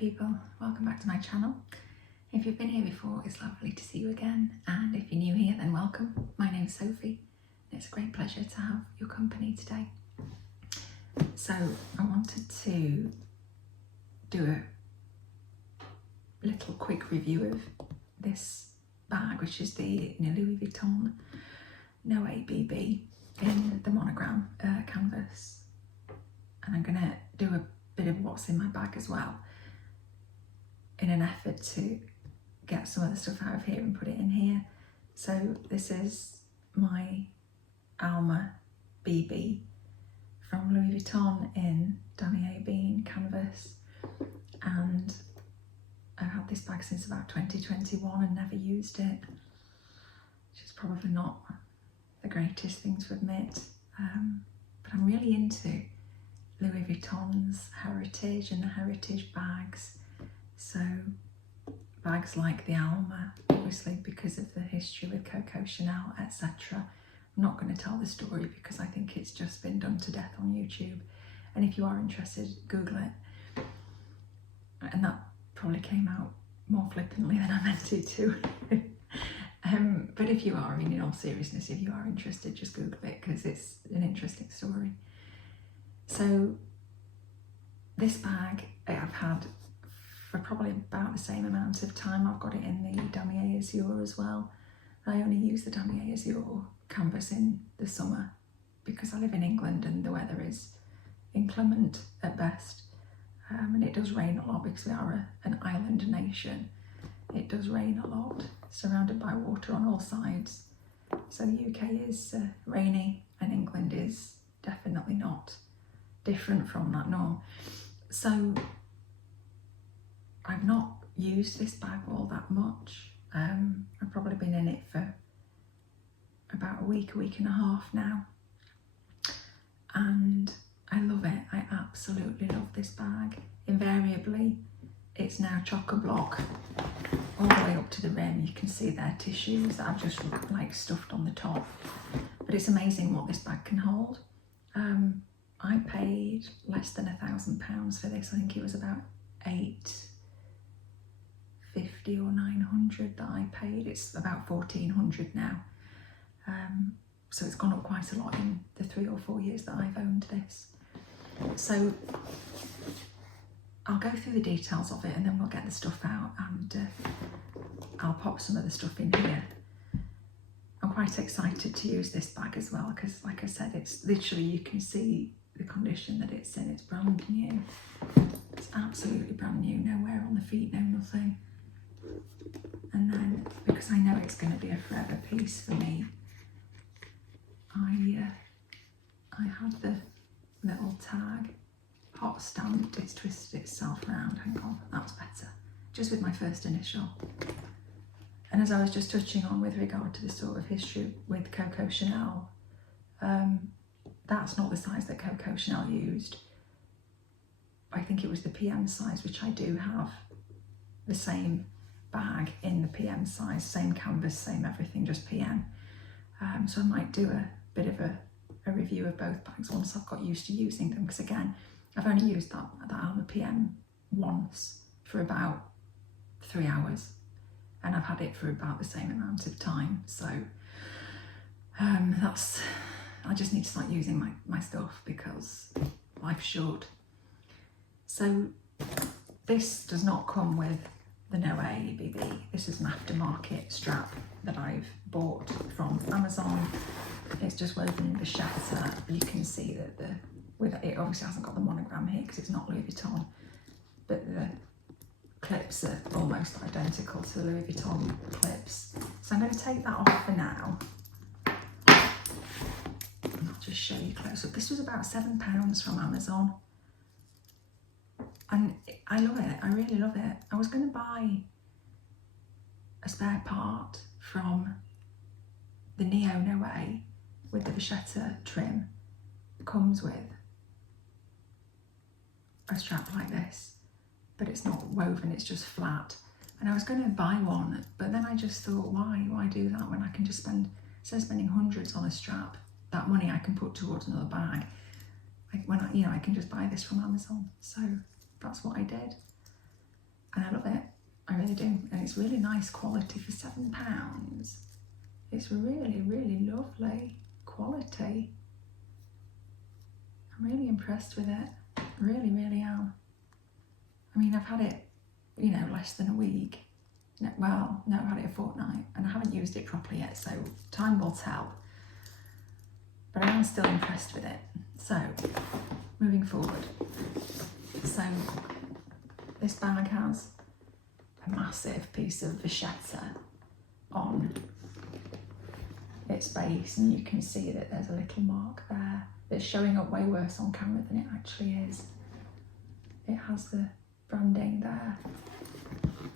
people, welcome back to my channel. If you've been here before, it's lovely to see you again, and if you're new here, then welcome. My name's Sophie and it's a great pleasure to have your company today. So I wanted to do a little quick review of this bag, which is the Louis Vuitton No ABB in the Monogram canvas, and I'm gonna do a bit of what's in my bag as well, in an effort to get some of the stuff out of here and put it in here. So this is my Alma BB from Louis Vuitton in Damier Ebene canvas, and I've had this bag since about 2021 and never used it, which is probably not the greatest thing to admit, but I'm really into Louis Vuitton's heritage and the heritage bags. So bags like the Alma, obviously because of the history with Coco Chanel, etc. I'm not going to tell the story because I think it's just been done to death on YouTube, and if you are interested, Google it. And that probably came out more flippantly than I meant it to. But if you are, I mean, in all seriousness, if you are interested, just Google it because it's an interesting story. So this bag I've had for probably about the same amount of time. I've got it in the Damier Azur as well. I only use the Damier Azur canvas in the summer because I live in England and the weather is inclement at best, and it does rain a lot because we are an island nation. It does rain a lot, surrounded by water on all sides. So the UK is rainy and England is definitely not different from that norm. So I've not used this bag all that much. I've probably been in it for about a week and a half now, and I love it. I absolutely love this bag. Invariably it's now chock-a-block all the way up to the rim. You can see there tissues that I've just like stuffed on the top, but it's amazing what this bag can hold. I paid less than £1,000 for this. I think it was about $850 or $900 that I paid. It's about $1,400 now. So it's gone up quite a lot in the 3 or 4 years that I've owned this. So I'll go through the details of it and then we'll get the stuff out, and I'll pop some of the stuff in here. I'm quite excited to use this bag as well because, like I said, it's literally, you can see the condition that it's in. It's brand new. It's absolutely brand new. No wear on the feet, no nothing. And then, because I know it's going to be a forever piece for me, I had the little tag hot stamped. It's twisted itself around. Hang on, that's better. Just with my first initial. And as I was just touching on with regard to the sort of history with Coco Chanel, that's not the size that Coco Chanel used. I think it was the PM size, which I do have the same bag in the PM size, same canvas, same everything, just PM. So I might do a bit of a review of both bags once I've got used to using them, because again, I've only used that Alma PM once for about 3 hours, and I've had it for about the same amount of time. So I just need to start using my stuff because life's short. So this does not come with the No ABB. This is an aftermarket strap that I've bought from Amazon. It's just woven in vachetta. You can see that it obviously hasn't got the monogram here because it's not Louis Vuitton, but the clips are almost identical to the Louis Vuitton clips. So I'm going to take that off for now. And I'll just show you close up. This was about £7 from Amazon. And I love it. I really love it. I was going to buy a spare part from the Neo Noe with the vachetta trim. It comes with a strap like this, but it's not woven, it's just flat. And I was going to buy one, but then I just thought, why do that when I can just spend, instead of spending hundreds on a strap, that money I can put towards another bag. Like when I can just buy this from Amazon. So that's what I did. and I love it. I really do. And it's really nice quality for £7. It's really, really lovely quality. I'm really impressed with it. Really, really am. I mean, I've had it, you know, less than a week. No, well, no, I've had it a fortnight and I haven't used it properly yet, so time will tell. But I am still impressed with it. So, moving forward. So, this bag has a massive piece of vachetta on its base, and you can see that there's a little mark there that's showing up way worse on camera than it actually is. It has the branding there,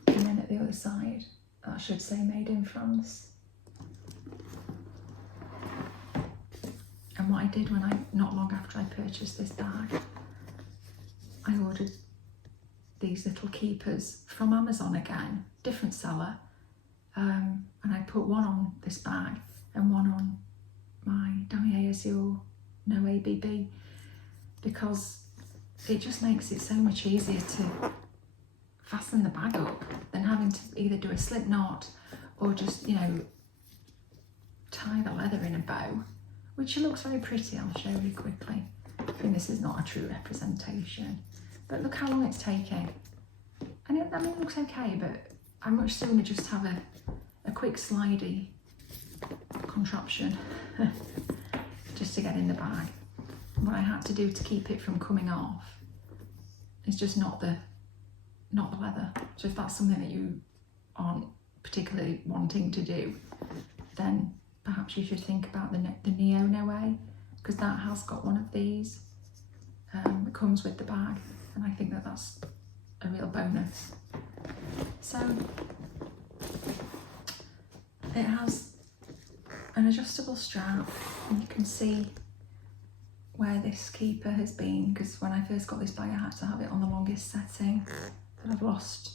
and then at the other side that should say made in France. And what I did not long after I purchased this bag, I ordered these little keepers from Amazon again, different seller, and I put one on this bag and one on my Damier Azure No ABB, because it just makes it so much easier to fasten the bag up than having to either do a slip knot or just, you know, tie the leather in a bow, which looks very pretty. I'll show you quickly. I think this is not a true representation, but look how long it's taking. And I mean, it looks okay, but I much sooner just have a quick slidey contraption just to get in the bag. What I had to do to keep it from coming off is just not the leather. So if that's something that you aren't particularly wanting to do, then perhaps you should think about the Neo Noe, because that has got one of these. It comes with the bag, and I think that that's a real bonus. So it has an adjustable strap, and you can see where this keeper has been, because when I first got this bag I had to have it on the longest setting, and I've lost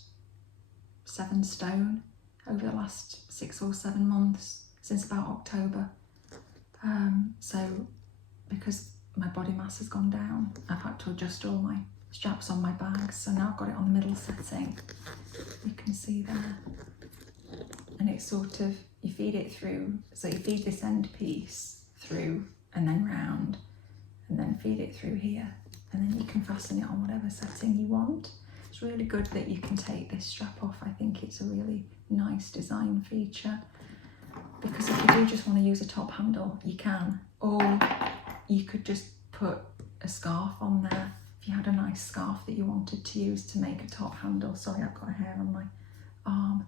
7 stone over the last 6 or 7 months, since about October. So because my body mass has gone down, I've had to adjust all my straps on my bags, so now I've got it on the middle setting. You can see there, and it's sort of, you feed it through, so you feed this end piece through and then round, and then feed it through here, and then you can fasten it on whatever setting you want. It's really good that you can take this strap off. I think it's a really nice design feature, because if you do just want to use a top handle, you can, or you could just put a scarf on there if you had a nice scarf that you wanted to use to make a top handle. Sorry, I've got a hair on my arm.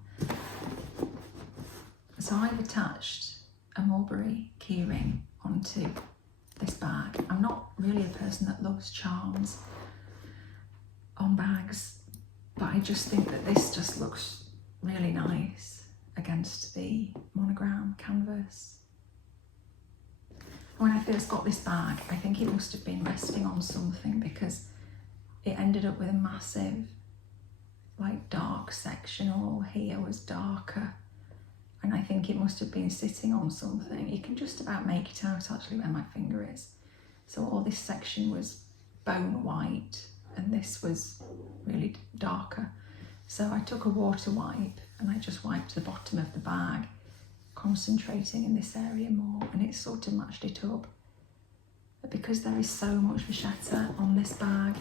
So I've attached a mulberry keyring onto this bag. I'm not really a person that loves charms on bags, but I just think that this just looks really nice against the Monogram canvas. When I first got this bag, I think it must have been resting on something, because it ended up with a massive, like, dark section. All here was darker, and I think it must have been sitting on something. You can just about make it out actually where my finger is. So all this section was bone white, and this was really darker. So I took a water wipe and I just wiped the bottom of the bag, concentrating in this area more, and it sort of matched it up. But because there is so much vachetta on this bag,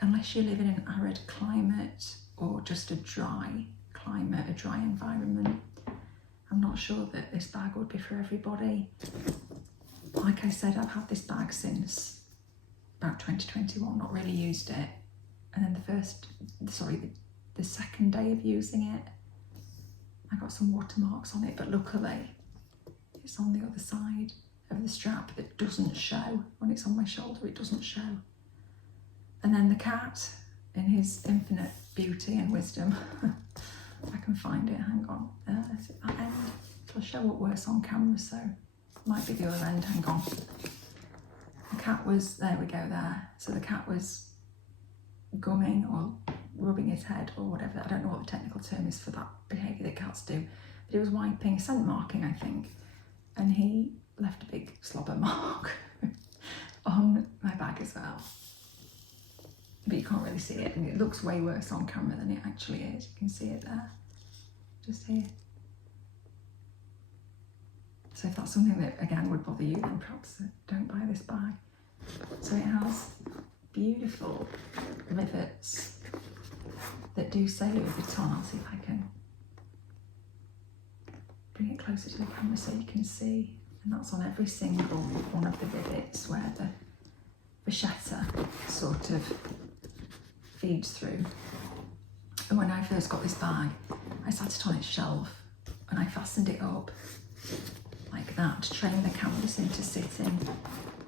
unless you live in an arid climate or just a dry climate, a dry environment, I'm not sure that this bag would be for everybody. Like I said, I've had this bag since about 2021, not really used it. And then the second day of using it, I got some watermarks on it, but luckily it's on the other side of the strap that doesn't show. When it's on my shoulder, it doesn't show. And then the cat, in his infinite beauty and wisdom, if I can find it, hang on, is it that end? It'll show up worse on camera, so it might be the other end, hang on. The cat was, there we go, there. So the cat was gumming or rubbing his head or whatever. I don't know what the technical term is for that behaviour that cats do, but he was wiping, scent marking, I think, and he left a big slobber mark on my bag as well. but you can't really see it, and it looks way worse on camera than it actually is. You can see it there, just here. So if that's something that again would bother you, then perhaps don't buy this bag. So it has beautiful rivets that do say Louis Vuitton. I'll see if I can bring it closer to the camera so you can see. And that's on every single one of the rivets where the vachetta sort of feeds through. And when I first got this bag, I sat it on its shelf and I fastened it up like that to train the canvas into sitting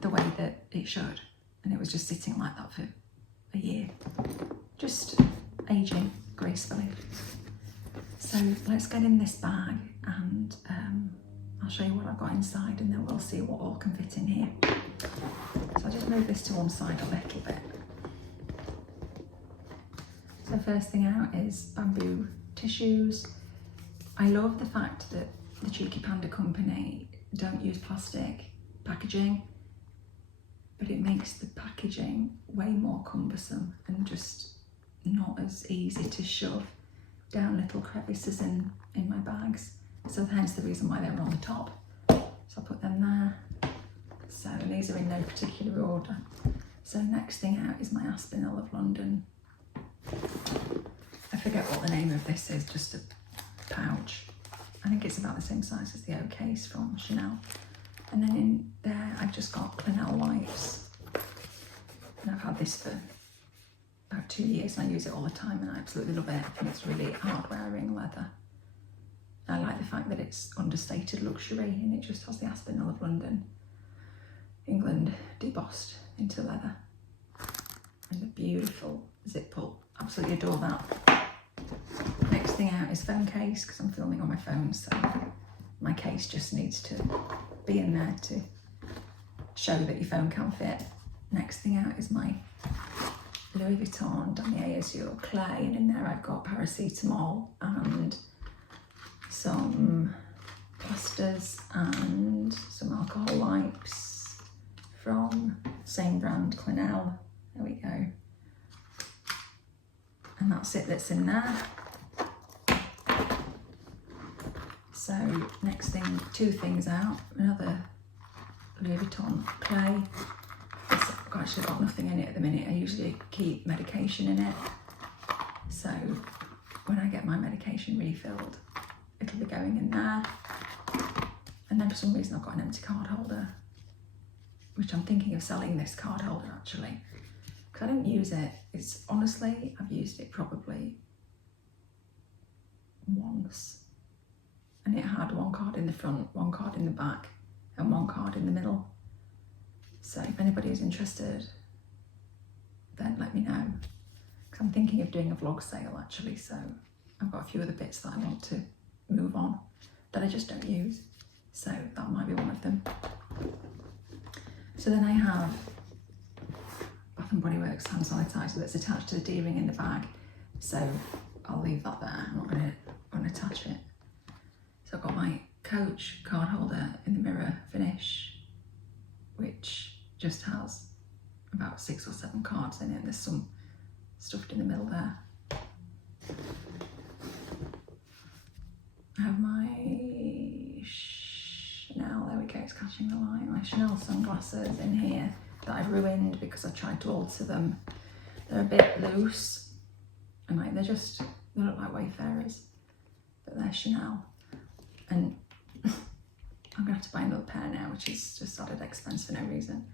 the way that it should. And it was just sitting like that for a year, just aging gracefully. So let's get in this bag and I'll show you what I've got inside, and then we'll see what all can fit in here. So I'll just move this to one side a little bit. So first thing out is bamboo tissues. I love the fact that the Cheeky Panda company don't use plastic packaging, but it makes the packaging way more cumbersome and just not as easy to shove down little crevices in my bags. So hence the reason why they were on the top. So I'll put them there. So these are in no particular order. So next thing out is my Aspinall of London. I forget what the name of this is, just a pouch. I think it's about the same size as the O case from Chanel. And then in there I've just got Clinell wipes. And I've had this for about 2 years and I use it all the time and I absolutely love it. I think it's really hard wearing leather. I like the fact that it's understated luxury and it just has the Aspinall of London, England, debossed into leather. And a beautiful zip pull. Absolutely adore that. Next thing out is phone case, because I'm filming on my phone, so my case just needs to be in there to show that your phone can fit. Next thing out is my Louis Vuitton Damier Azure clay, and in there I've got paracetamol and some plasters and some alcohol wipes from same brand, Clinell. There we go. And that's it that's in there. So next thing, 2 things out. Another Louis Vuitton clay. I've actually got nothing in it at the minute. I usually keep medication in it. So when I get my medication refilled, it'll be going in there. And then for some reason I've got an empty card holder, which I'm thinking of selling this card holder actually, because I don't use it. It's honestly, I've used it probably once. And it had 1 card in the front, 1 card in the back, and 1 card in the middle. So if anybody is interested, then let me know. Because I'm thinking of doing a vlog sale actually, so I've got a few other bits that I want to move on that I just don't use. So that might be one of them. So then I have Bath & Body Works hand sanitizer that's attached to the D-ring in the bag. So I'll leave that there, I'm not going to unattach it. So I've got my Coach card holder in the mirror finish, which just has about 6 or 7 cards in it. There's some stuffed in the middle there. I have my Chanel, there we go, it's catching the light. My Chanel sunglasses in here that I've ruined because I tried to alter them. They're a bit loose and like they look like Wayfarers, but they're Chanel. And I'm gonna have to buy another pair now, which is just added expense for no reason.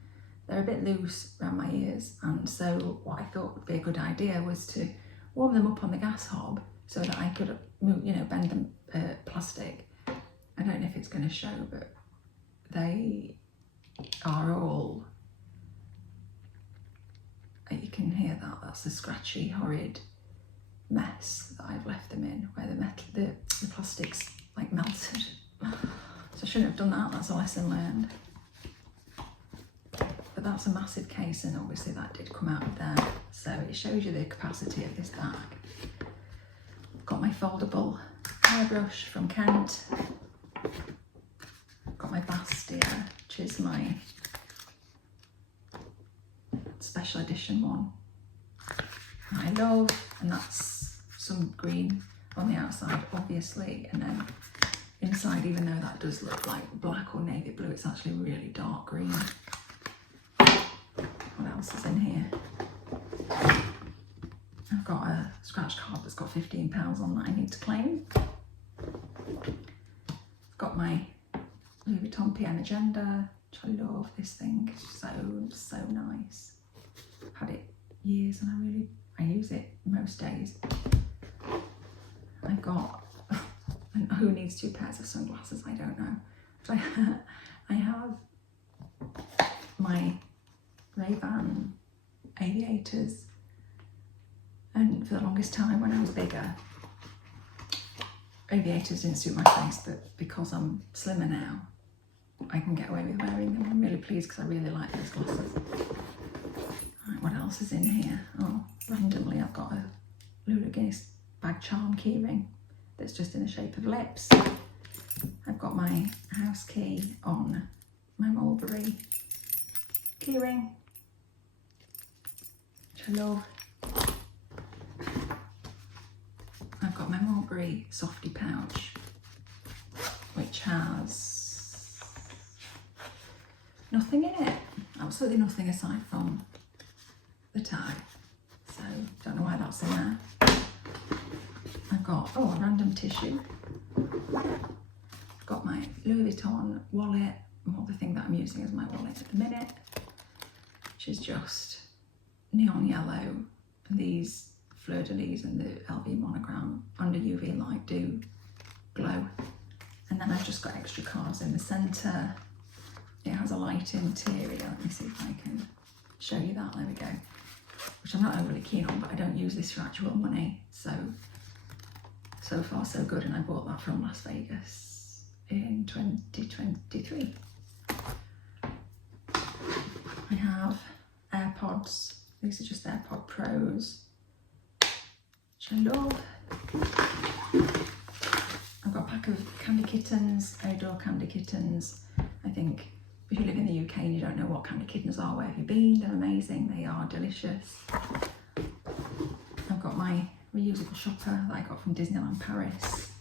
They're a bit loose around my ears, and so what I thought would be a good idea was to warm them up on the gas hob so that I could move, bend them plastic. I don't know if it's going to show, but they are all, you can hear that, that's the scratchy, horrid mess that I've left them in, where the plastic's like melted. So I shouldn't have done that, that's a lesson learned. But that's a massive case, and obviously that did come out of there. So it shows you the capacity of this bag. Got my foldable hairbrush from Kent. Got my Bastia, which is my special edition one. I love, and that's some green on the outside, obviously, and then inside, even though that does look like black or navy blue, it's actually really dark green. What else is in here? I've got a scratch card that's got £15 on that I need to claim. I've got my Louis Vuitton PM Agenda, which I love. This thing, so nice. I've had it years and I use it most days. I've got, and who needs 2 pairs of sunglasses? I don't know. But I have my Ray-Ban aviators, and for the longest time when I was bigger, aviators didn't suit my face, but because I'm slimmer now, I can get away with wearing them. I'm really pleased because I really like those glasses. Right, what else is in here? Oh, randomly I've got a Lula Guinness bag charm keyring that's just in the shape of lips. I've got my house key on my mulberry keyring, which I love. I've got my mulberry Sophie pouch, which has nothing in it, absolutely nothing aside from the tag, so don't know why that's in there. I've got, oh, a random tissue. I've got my Louis Vuitton wallet, well, the thing that I'm using as my wallet at the minute, which is just neon yellow, and these fleur-de-lis and the LV monogram under UV light do glow. And then I've just got extra cards in the centre. It has a light interior. Let me see if I can show you that. There we go. Which I'm not overly keen on, but I don't use this for actual money. So far so good, and I bought that from Las Vegas in 2023. I have AirPods. These are just AirPod Pros, which I love. I've got a pack of candy kittens. I adore candy kittens. I think if you live in the UK and you don't know what candy kittens are, where have you been? They're amazing. They are delicious. I've got my reusable shopper that I got from Disneyland Paris.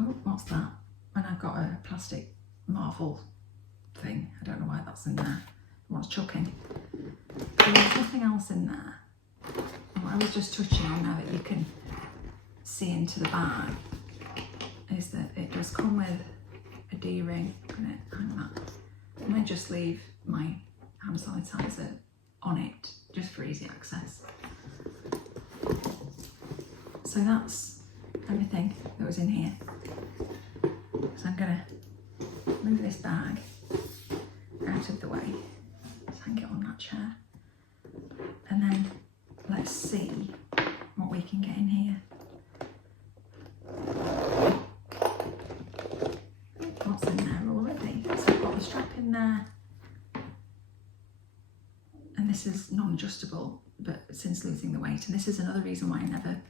Oh, what's that? And I've got a plastic Marvel thing. I don't know why that's in there. What's chucking? There's nothing else in there. What I was just touching on, now that you can see into the bag, is that it does come with a D-ring. I'm gonna hang that. I might just leave my hand sanitizer on it, just for easy access. So that's everything that was in here. So I'm gonna move this bag out of the way, so hang it on that chair, and then let's see what we can get in here. What's in there already? So I've got the strap in there, and this is non-adjustable, but since losing the weight, and this is another reason why I never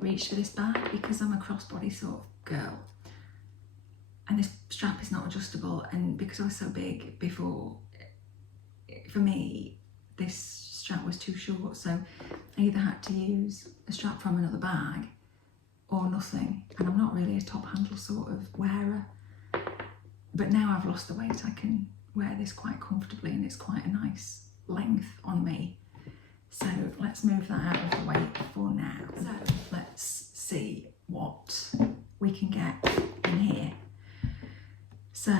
reached for this bag, because I'm a crossbody sort of girl, and this strap is not adjustable, and because I was so big before, for me this strap was too short, so I either had to use a strap from another bag or nothing, and I'm not really a top handle sort of wearer, but now I've lost the weight, I can wear this quite comfortably, and it's quite a nice length on me. So let's move that out of the way for now. So let's see what we can get in here. So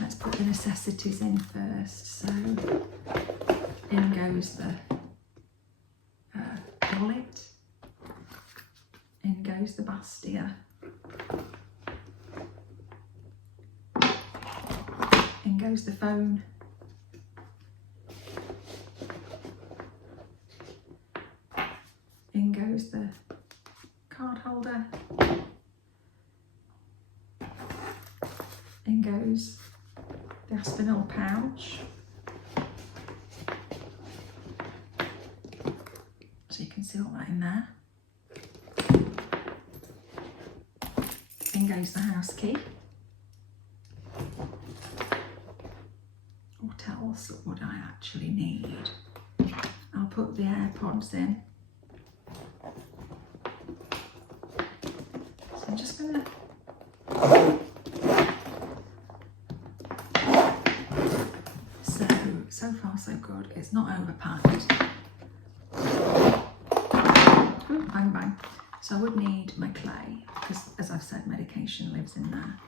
let's put the necessities in first. So in goes the wallet, in goes the Bastia, in goes the phone, in goes the card holder, in goes the Aspinall pouch, so you can see all that in there. In goes the house key. What else would I actually need? I'll put the AirPods in. So I'm just gonna so far so good. It's not overpacked. Ooh, bang bang. So I would need my clay because, as I've said, medication lives in there.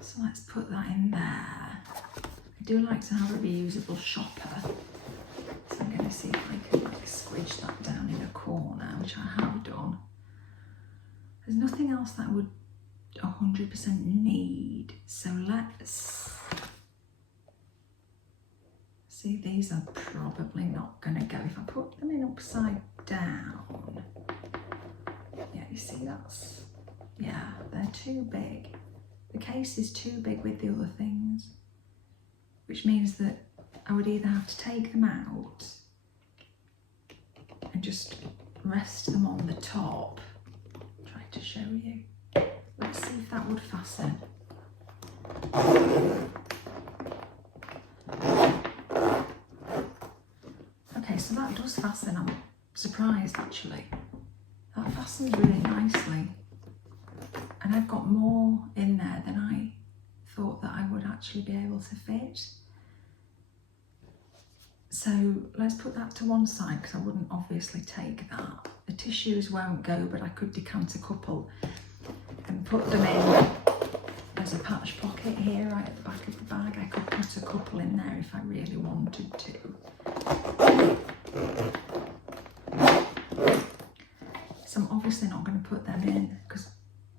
So let's put that in there. I do like to have a reusable shopper. So I'm going to see if I can like squidge that down in a corner, which I have done. There's nothing else that I would 100% need. So let's see, these are probably not going to go. If I put them in upside down, yeah, you see that's, yeah, they're too big. The case is too big with the other things, which means that I would either have to take them out and just rest them on the top. Try to show you. Let's see if that would fasten. Okay, so that does fasten. I'm surprised actually. That fastens really nicely. And I've got more in there than I thought that I would actually be able to fit. So let's put that to one side because I wouldn't obviously take that. The tissues won't go, but I could decant a couple and put them in. There's a patch pocket here right at the back of the bag. I could put a couple in there if I really wanted to. So I'm obviously not going to put them in because,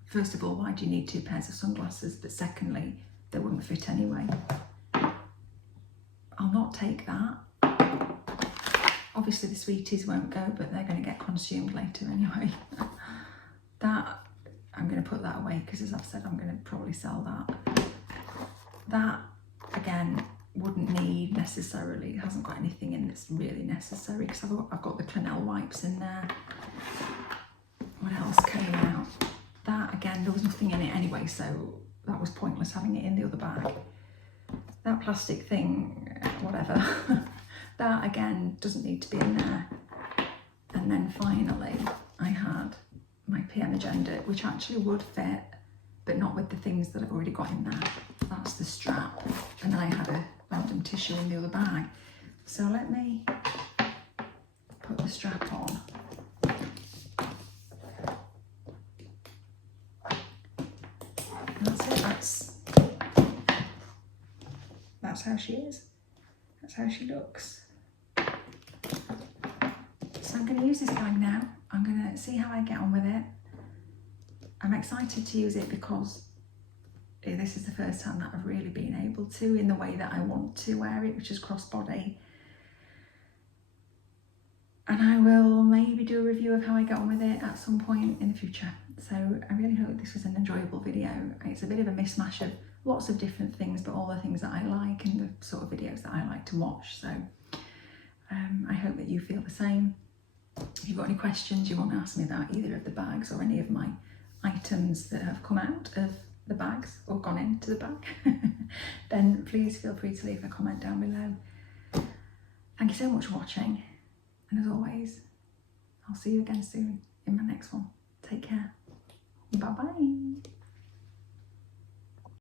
first of all, why do you need 2 pairs of sunglasses? But secondly, they wouldn't fit anyway. I'll not take that. Obviously the sweeties won't go, but they're going to get consumed later anyway. That, I'm going to put that away because, as I've said, I'm going to probably sell that. That, again, wouldn't need necessarily, it hasn't got anything in that's really necessary because I've got the Clinell wipes in there. What else came out? That, again, there was nothing in it anyway, so that was pointless having it in the other bag. That plastic thing, whatever. That, again, doesn't need to be in there. And then finally, I had my PM agenda, which actually would fit, but not with the things that I've already got in there. That's the strap. And then I had a random tissue in the other bag. So let me put the strap on. And that's it. That's how she is. That's how she looks. So I'm going to use this bag now. I'm going to see how I get on with it. I'm excited to use it because this is the first time that I've really been able to, in the way that I want to wear it, which is crossbody. And I will maybe do a review of how I get on with it at some point in the future. So I really hope this was an enjoyable video. It's a bit of a mishmash of lots of different things, but all the things that I like and the sort of videos that I like to watch. So I hope that you feel the same. If you've got any questions you want to ask me about either of the bags or any of my items that have come out of the bags or gone into the bag, then please feel free to leave a comment down below. Thank you so much for watching, and as always, I'll see you again soon in my next one. Take care. Bye bye.